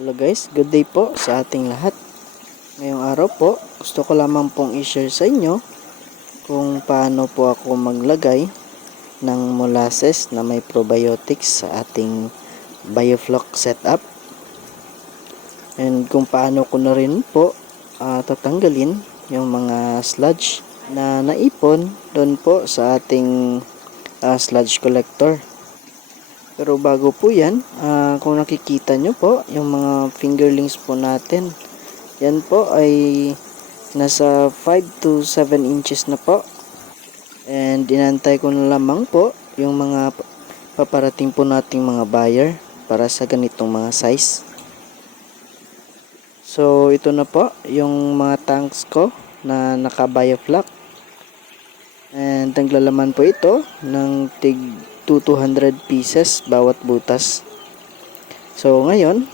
Hello guys, good day po sa ating lahat. Ngayong araw po, gusto ko lamang pong i-share sa inyo kung paano po ako maglagay ng molasses na may probiotics sa ating biofloc setup. And kung paano ko na rin po tatanggalin yung mga sludge na naipon doon po sa ating sludge collector. Pero bago po yan, kung nakikita nyo po, yung mga fingerlings po natin, yan po ay nasa 5 to 7 inches na po. And inantay ko na lamang po yung mga paparating po nating mga buyer para sa ganitong mga size. So ito na po yung mga tanks ko na naka-biofloc. And naglalaman po ito ng tig 200 pieces bawat butas. So ngayon,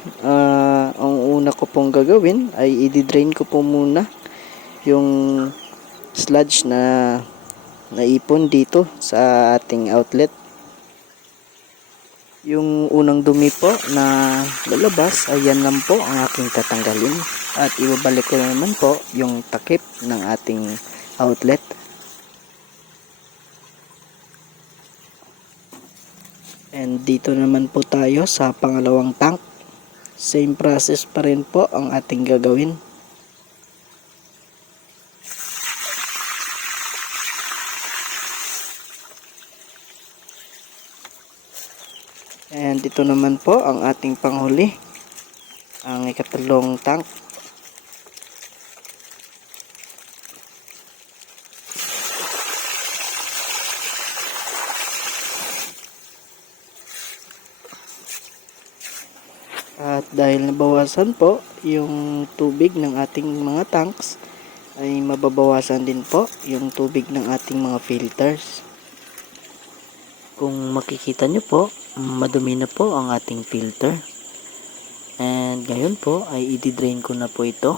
ang una ko pong gagawin ay i-drain ko po muna yung sludge na naipon dito sa ating outlet. Yung unang dumi po na lalabas ay yan lang po ang aking tatanggalin. At ibabalik ko na naman po yung takip ng ating outlet. And dito naman po tayo sa pangalawang tank. Same process pa rin po ang ating gagawin. And ito naman po ang ating panghuli, ang ikatlong tank. At dahil nabawasan po yung tubig ng ating mga tanks, ay mababawasan din po yung tubig ng ating mga filters. Kung makikita nyo po, madumi na po ang ating filter. And ngayon po ay i-drain ko na po ito.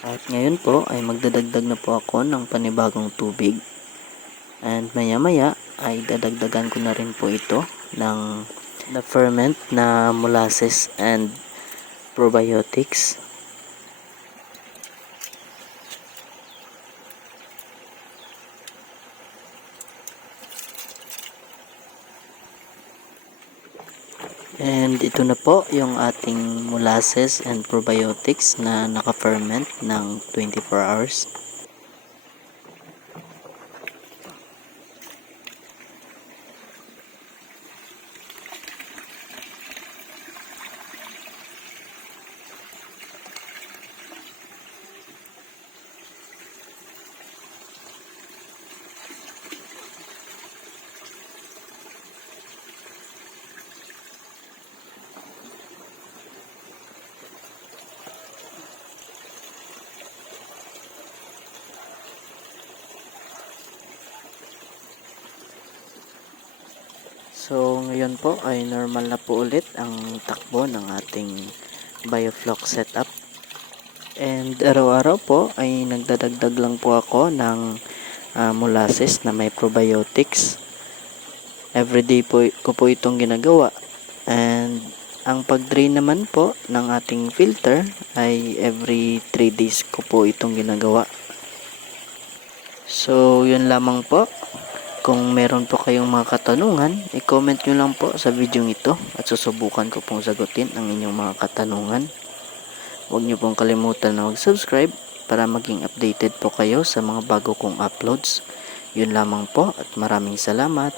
At ngayon po ay magdadagdag na po ako ng panibagong tubig. And maya maya ay dadagdagan ko na rin po ito ng the ferment na molasses and probiotics. And ito na po yung ating molasses and probiotics na naka-ferment ng 24 hours. So ngayon po ay normal na po ulit ang takbo ng ating biofloc setup. And araw-araw po ay nagdadagdag lang po ako ng molasses na may probiotics. Everyday po ko po itong ginagawa. And ang pag-drain naman po ng ating filter ay every 3 days ko po itong ginagawa. So yun lamang po. Kung meron po kayong mga katanungan, i-comment nyo lang po sa video ito at susubukan ko pong sagutin ang inyong mga katanungan. Huwag nyo pong kalimutan na mag-subscribe para maging updated po kayo sa mga bago kong uploads. Yun lamang po at maraming salamat.